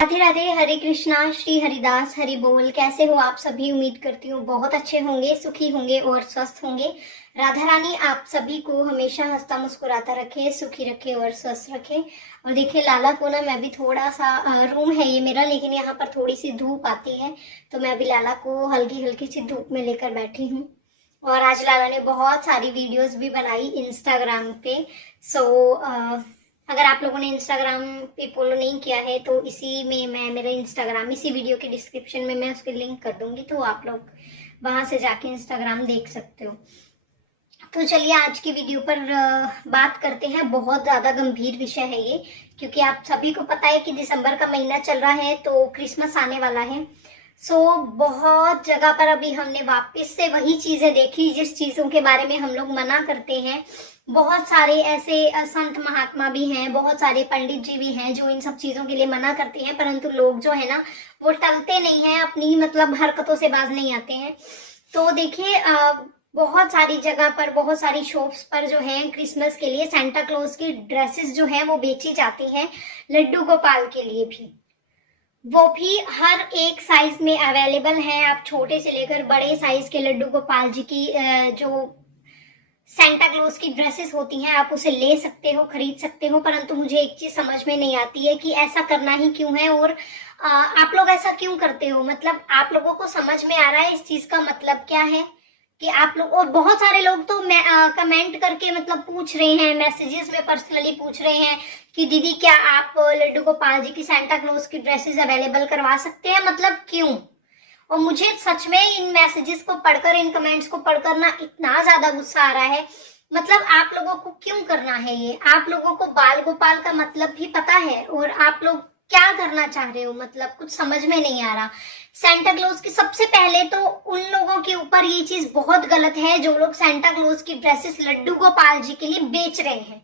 राधे राधे, हरे कृष्णा, श्री हरिदास, हरि बोल। कैसे हो आप सभी? उम्मीद करती हूँ बहुत अच्छे होंगे, सुखी होंगे और स्वस्थ होंगे। राधा रानी आप सभी को हमेशा हंसता मुस्कुराता रखे, सुखी रखे और स्वस्थ रखे। और देखिए लाला को ना, मैं भी थोड़ा सा रूम है ये मेरा, लेकिन यहाँ पर थोड़ी सी धूप आती है, तो मैं अभी लाला को हल्की हल्की सी धूप में लेकर बैठी हूँ। और आज लाला ने बहुत सारी वीडियोस भी बनाई इंस्टाग्राम पे। सो अगर आप लोगों ने इंस्टाग्राम पे फॉलो नहीं किया है तो इसी में मैं मेरा इंस्टाग्राम, इसी वीडियो के डिस्क्रिप्शन में मैं उसकी लिंक कर दूंगी, तो आप लोग वहां से जाके इंस्टाग्राम देख सकते हो। तो चलिए आज की वीडियो पर बात करते हैं। बहुत ज्यादा गंभीर विषय है ये, क्योंकि आप सभी को पता है कि दिसंबर का महीना चल रहा है तो क्रिसमस आने वाला है। बहुत जगह पर अभी हमने वापस से वही चीजें देखी जिस चीजों के बारे में हम लोग मना करते हैं। बहुत सारे ऐसे संत महात्मा भी हैं, बहुत सारे पंडित जी भी हैं जो इन सब चीजों के लिए मना करते हैं, परंतु लोग जो है ना वो टलते नहीं हैं, अपनी मतलब हरकतों से बाज नहीं आते हैं। तो देखिए बहुत सारी जगह पर, बहुत सारी शॉप्स पर जो है क्रिसमस के लिए सेंटा क्लॉज की ड्रेसेस जो है वो बेची जाती हैं, लड्डू गोपाल के लिए भी। वो भी हर एक साइज में अवेलेबल है। आप छोटे से लेकर बड़े साइज के लड्डू गोपाल जी की जो सेंटा क्लॉज की ड्रेसेस होती हैं आप उसे ले सकते हो, खरीद सकते हो। परंतु मुझे एक चीज समझ में नहीं आती है कि ऐसा करना ही क्यों है, और आप लोग ऐसा क्यों करते हो? मतलब आप लोगों को समझ में आ रहा है इस चीज का मतलब क्या है कि आप लोग, और बहुत सारे लोग तो कमेंट करके मतलब पूछ रहे हैं, मैसेजेस में पर्सनली पूछ रहे हैं कि दीदी क्या आप लड्डू गोपाल जी की सेंटा क्लॉज की ड्रेसेस अवेलेबल करवा सकते हैं? मतलब क्यों? और मुझे सच में इन मैसेजेस को पढ़कर, इन कमेंट्स को पढ़कर ना इतना ज्यादा गुस्सा आ रहा है। मतलब आप लोगों को क्यों करना है ये? आप लोगों को बाल गोपाल का मतलब भी पता है, और आप लोग क्या करना चाह रहे हो? मतलब कुछ समझ में नहीं आ रहा। सेंटा क्लॉज की सबसे पहले तो उन लोगों के ऊपर ये चीज बहुत गलत है जो लोग सेंटा क्लॉज की ड्रेसेस लड्डू गोपाल जी के लिए बेच रहे हैं,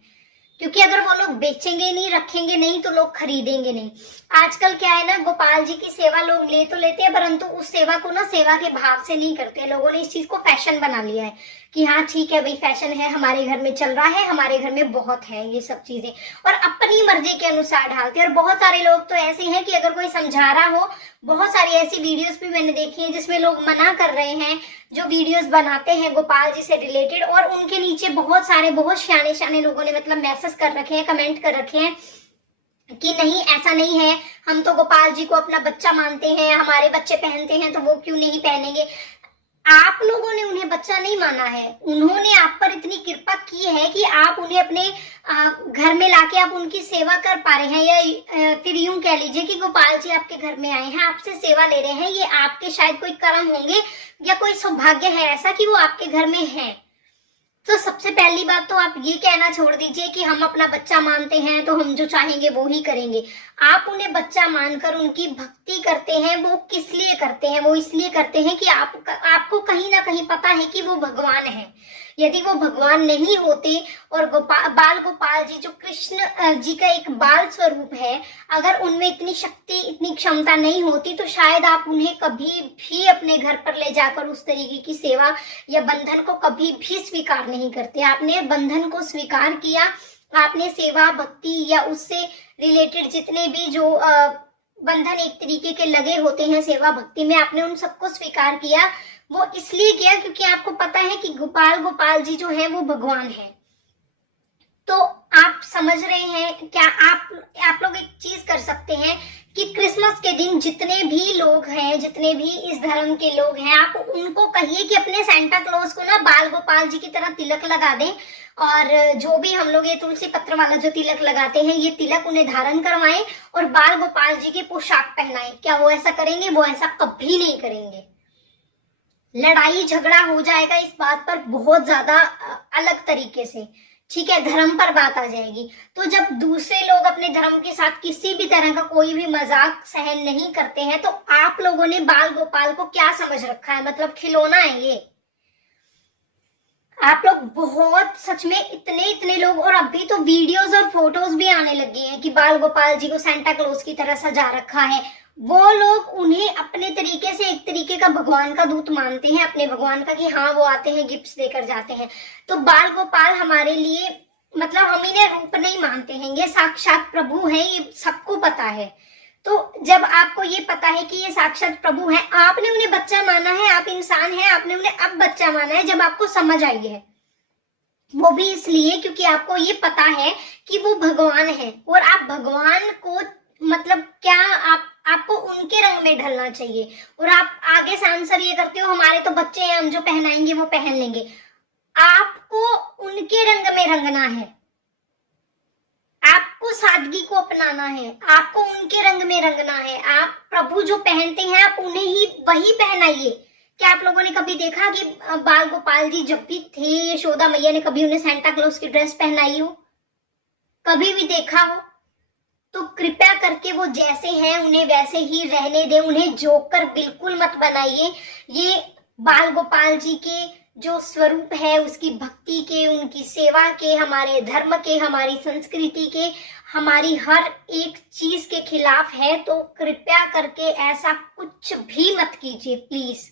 क्योंकि अगर वो लोग बेचेंगे नहीं, रखेंगे नहीं, तो लोग खरीदेंगे नहीं। आजकल क्या है ना, गोपाल जी की सेवा लोग ले तो लेते हैं, परंतु उस सेवा को ना सेवा के भाव से नहीं करते। लोगों ने इस चीज को फैशन बना लिया है कि हाँ ठीक है भाई, फैशन है, हमारे घर में चल रहा है, हमारे घर में बहुत है ये सब चीजें, और अपनी मर्जी के अनुसार डालते हैं। और बहुत सारे लोग तो ऐसे हैं कि अगर कोई समझा रहा हो, बहुत सारी ऐसी वीडियोस भी मैंने देखी है जिसमें लोग मना कर रहे हैं, जो वीडियोस बनाते हैं गोपाल जी से रिलेटेड, और उनके नीचे बहुत सारे, बहुत शाने शाने लोगों ने मतलब मैसेज कर रखे हैं, कमेंट कर रखे हैं कि नहीं ऐसा नहीं है, हम तो गोपाल जी को अपना बच्चा मानते हैं, हमारे बच्चे पहनते हैं तो वो क्यों नहीं पहनेंगे। आप लोगों ने उन्हें बच्चा नहीं माना है, उन्होंने आप पर इतनी कृपा की है कि आप उन्हें अपने घर में लाके आप उनकी सेवा कर पा रहे हैं, या फिर यूं कह लीजिए कि गोपाल जी आपके घर में आए हैं, आपसे सेवा ले रहे हैं। ये आपके शायद कोई कर्म होंगे या कोई सौभाग्य है ऐसा कि वो आपके घर में है। तो सबसे पहली बात तो आप ये कहना छोड़ दीजिए कि हम अपना बच्चा मानते हैं तो हम जो चाहेंगे वो ही करेंगे। आप उन्हें बच्चा मानकर उनकी भक्ति करते हैं, वो किस लिए करते हैं? वो इसलिए करते हैं कि आपको कहीं ना कहीं पता है कि वो भगवान है। यदि वो भगवान नहीं होते और बाल गोपाल जी जो कृष्ण जी का एक बाल स्वरूप है, अगर उनमें इतनी शक्ति, इतनी क्षमता नहीं होती, तो शायद आप उन्हें कभी भी अपने घर पर ले जाकर उस तरीके की सेवा या बंधन को कभी भी स्वीकार नहीं करते। आपने बंधन को स्वीकार किया, आपने सेवा भक्ति या उससे रिलेटेड जितने भी जो बंधन एक तरीके के लगे होते हैं सेवा भक्ति में, आपने उन सबको स्वीकार किया। वो इसलिए किया क्योंकि आपको पता है कि गोपाल जी जो है वो भगवान है। तो आप समझ रहे हैं क्या? आप लोग एक चीज कर सकते हैं कि क्रिसमस के दिन जितने भी लोग हैं, जितने भी इस धर्म के लोग हैं, आप उनको कहिए कि अपने सेंटा क्लॉज को ना बाल गोपाल जी की तरह तिलक लगा दें, और जो भी हम लोग ये तुलसी पत्र वाला जो तिलक लगाते हैं, ये तिलक उन्हें धारण करवाएं और बाल गोपाल जी की पोशाक पहनाएं। क्या वो ऐसा करेंगे? वो ऐसा कभी नहीं करेंगे। लड़ाई झगड़ा हो जाएगा इस बात पर बहुत ज्यादा अलग तरीके से, ठीक है, धर्म पर बात आ जाएगी। तो जब दूसरे लोग अपने धर्म के साथ किसी भी तरह का कोई भी मजाक सहन नहीं करते हैं, तो आप लोगों ने बाल गोपाल को क्या समझ रखा है? मतलब खिलौना है ये? आप लोग बहुत, सच में इतने इतने लोग, और अभी तो वीडियोस और फोटोज भी आने लगी हैं कि बाल गोपाल जी को सेंटा क्लॉज की तरह सजा रखा है। वो लोग उन्हें अपने तरीके से एक तरीके का भगवान का दूत मानते हैं, अपने भगवान का, कि हाँ वो आते हैं गिफ्ट्स देकर जाते हैं। तो बाल गोपाल हमारे लिए, मतलब हम इन्हें रूप नहीं मानते हैं, ये साक्षात प्रभु हैं, ये सबको पता है। तो जब आपको ये पता है कि ये साक्षात प्रभु हैं, आपने उन्हें बच्चा माना है, आप इंसान हैं, आपने उन्हें अब बच्चा माना है जब आपको समझ आई है, वो भी इसलिए क्योंकि आपको ये पता है कि वो भगवान है और आप भगवान को मतलब क्या आपको उनके रंग में ढलना चाहिए। और आप आगे से आंसर ये करते हो हमारे तो बच्चे हैं, हम जो पहनाएंगे वो पहन लेंगे। आपको उनके रंग में रंगना है, आपको सादगी को अपनाना है, आपको उनके रंग में रंगना है। आप प्रभु जो पहनते हैं आप उन्हें ही वही पहनाइए। क्या आप लोगों ने कभी देखा कि बाल गोपाल जी जब भी थे, यशोदा मैया ने कभी उन्हें सेंटा क्लॉज की ड्रेस पहनाई हो? कभी भी देखा हो? तो कृपया करके वो जैसे हैं उन्हें वैसे ही रहने दें, उन्हें जोकर बिल्कुल मत बनाइए। ये बाल गोपाल जी के जो स्वरूप है, उसकी भक्ति के, उनकी सेवा के, हमारे धर्म के, हमारी संस्कृति के, हमारी हर एक चीज के खिलाफ है। तो कृपया करके ऐसा कुछ भी मत कीजिए प्लीज।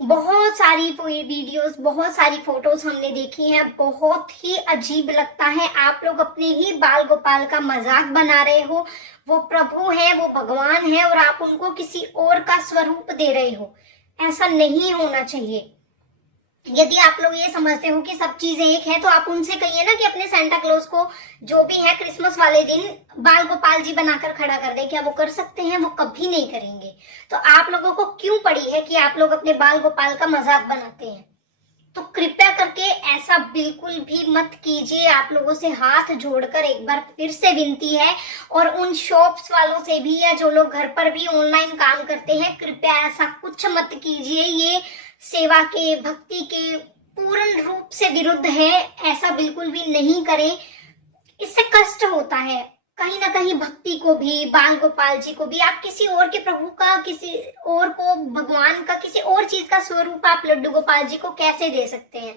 बहुत सारी वीडियोस, बहुत सारी फोटोज हमने देखी हैं, बहुत ही अजीब लगता है। आप लोग अपने ही बाल गोपाल का मजाक बना रहे हो। वो प्रभु है, वो भगवान है और आप उनको किसी और का स्वरूप दे रहे हो। ऐसा नहीं होना चाहिए। यदि आप लोग ये समझते हो कि सब चीजें एक है तो आप उनसे कहिए ना कि अपने सेंटा क्लॉज को जो भी है क्रिसमस वाले दिन बाल गोपाल जी बनाकर खड़ा कर दे। क्या वो कर सकते हैं? वो कभी नहीं करेंगे। तो आप लोगों को क्यों पड़ी है कि आप लोग अपने बाल गोपाल का मजाक बनाते हैं? तो कृपया करके ऐसा बिल्कुल भी मत कीजिए। आप लोगों से हाथ जोड़कर एक बार फिर से विनती है, और उन शॉप्स वालों से भी, या जो लोग घर पर भी ऑनलाइन काम करते हैं, कृपया ऐसा कुछ मत कीजिए। ये सेवा के, भक्ति के पूर्ण रूप से विरुद्ध है। ऐसा बिल्कुल भी नहीं करें, इससे कष्ट होता है। कहीं ना कहीं भक्ति को भी, बाल गोपाल जी को भी, आप किसी और के प्रभु का, किसी और को भगवान का, किसी और चीज का स्वरूप आप लड्डू गोपाल जी को कैसे दे सकते हैं?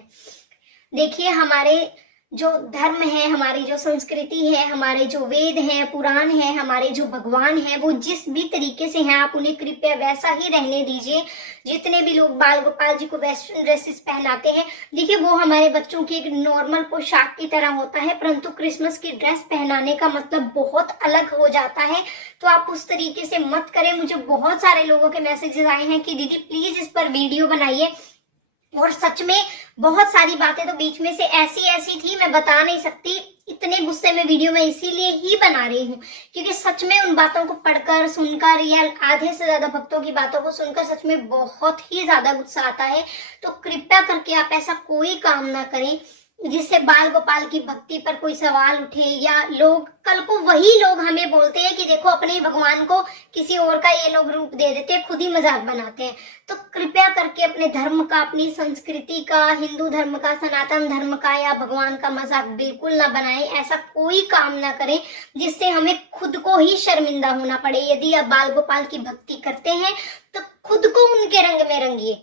देखिए, हमारे जो धर्म है, हमारी जो संस्कृति है, हमारे जो वेद हैं, पुराण है, हमारे जो भगवान हैं, वो जिस भी तरीके से हैं आप उन्हें कृपया वैसा ही रहने दीजिए। जितने भी लोग बाल गोपाल जी को वेस्टर्न ड्रेसेस पहनाते हैं, देखिए वो हमारे बच्चों की एक नॉर्मल पोशाक की तरह होता है, परंतु क्रिसमस की ड्रेस पहनाने का मतलब बहुत अलग हो जाता है। तो आप उस तरीके से मत करें। मुझे बहुत सारे लोगों के मैसेजेस आए हैं कि दीदी प्लीज इस पर वीडियो बनाइए, और सच में बहुत सारी बातें तो बीच में से ऐसी थी, मैं बता नहीं सकती। इतने गुस्से में वीडियो मैं इसीलिए ही बना रही हूँ क्योंकि सच में उन बातों को पढ़कर, सुनकर, या आधे से ज्यादा भक्तों की बातों को सुनकर सच में बहुत ही ज्यादा गुस्सा आता है। तो कृपया करके आप ऐसा कोई काम ना करें जिससे बाल गोपाल की भक्ति पर कोई सवाल उठे, या लोग कल को वही लोग हमें बोलते हैं कि देखो अपने भगवान को किसी और का ये लोग रूप दे देते हैं, खुद ही मजाक बनाते हैं। तो कृपया करके अपने धर्म का, अपनी संस्कृति का, हिंदू धर्म का, सनातन धर्म का या भगवान का मजाक बिल्कुल ना बनाएं। ऐसा कोई काम ना करें जिससे हमें खुद को ही शर्मिंदा होना पड़े। यदि आप बाल गोपाल की भक्ति करते हैं तो खुद को उनके रंग में रंगिए।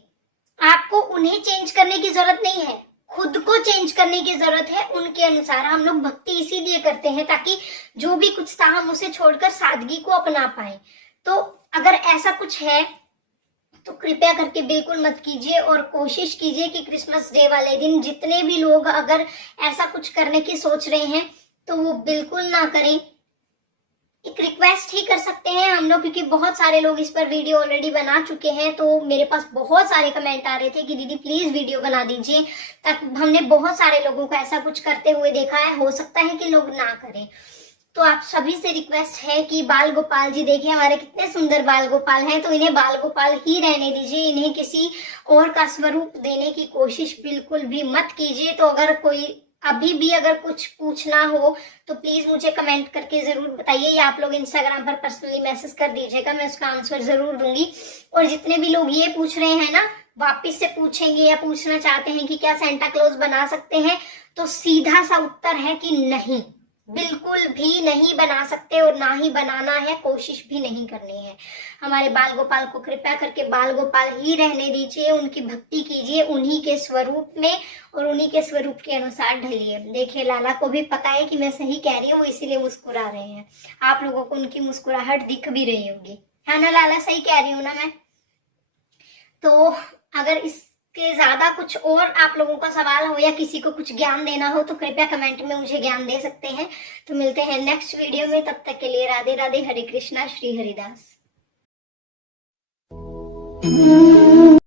आपको उन्हें चेंज करने की जरूरत नहीं है, खुद को चेंज करने की जरूरत है उनके अनुसार। हम लोग भक्ति इसीलिए करते हैं ताकि जो भी कुछ था हम उसे छोड़कर सादगी को अपना पाए। तो अगर ऐसा कुछ है तो कृपया करके बिल्कुल मत कीजिए, और कोशिश कीजिए कि क्रिसमस डे वाले दिन जितने भी लोग अगर ऐसा कुछ करने की सोच रहे हैं तो वो बिल्कुल ना करें। एक रिक्वेस्ट ही कर सकते हैं हम लोग, क्योंकि बहुत सारे लोग इस पर वीडियो ऑलरेडी बना चुके हैं। तो मेरे पास बहुत सारे कमेंट आ रहे थे कि दीदी प्लीज वीडियो बना दीजिए, ताकि हमने बहुत सारे लोगों को ऐसा कुछ करते हुए देखा है, हो सकता है कि लोग ना करें। तो आप सभी से रिक्वेस्ट है कि बाल गोपाल जी, देखिए हमारे कितने सुंदर बाल गोपाल हैं, तो इन्हें बाल गोपाल ही रहने दीजिए। इन्हें किसी और का स्वरूप देने की कोशिश बिल्कुल भी मत कीजिए। तो अगर कोई अभी भी अगर कुछ पूछना हो तो प्लीज मुझे कमेंट करके जरूर बताइए, या आप लोग इंस्टाग्राम पर पर्सनली मैसेज कर दीजिएगा, मैं उसका आंसर जरूर दूंगी। और जितने भी लोग ये पूछ रहे हैं ना, वापिस से पूछेंगे या पूछना चाहते हैं कि क्या सेंटा क्लॉज बना सकते हैं, तो सीधा सा उत्तर है कि नहीं, बिल्कुल भी नहीं बना सकते, और ना ही बनाना है, कोशिश भी नहीं करनी है। हमारे बाल गोपाल को कृपया करके बाल गोपाल ही रहने दीजिए, उनकी भक्ति कीजिए उन्हीं के स्वरूप में, और उन्हीं के स्वरूप के अनुसार ढलिए। देखिए लाला को भी पता है कि मैं सही कह रही हूँ, इसीलिए मुस्कुरा रहे हैं। आप लोगों को उनकी मुस्कुराहट दिख भी रही होगी, है ना लाला? सही कह रही हूँ ना मैं? तो अगर इस के ज्यादा कुछ और आप लोगों का सवाल हो या किसी को कुछ ज्ञान देना हो तो कृपया कमेंट में मुझे ज्ञान दे सकते हैं। तो मिलते हैं नेक्स्ट वीडियो में, तब तक के लिए राधे राधे, हरे कृष्णा, श्री हरिदास।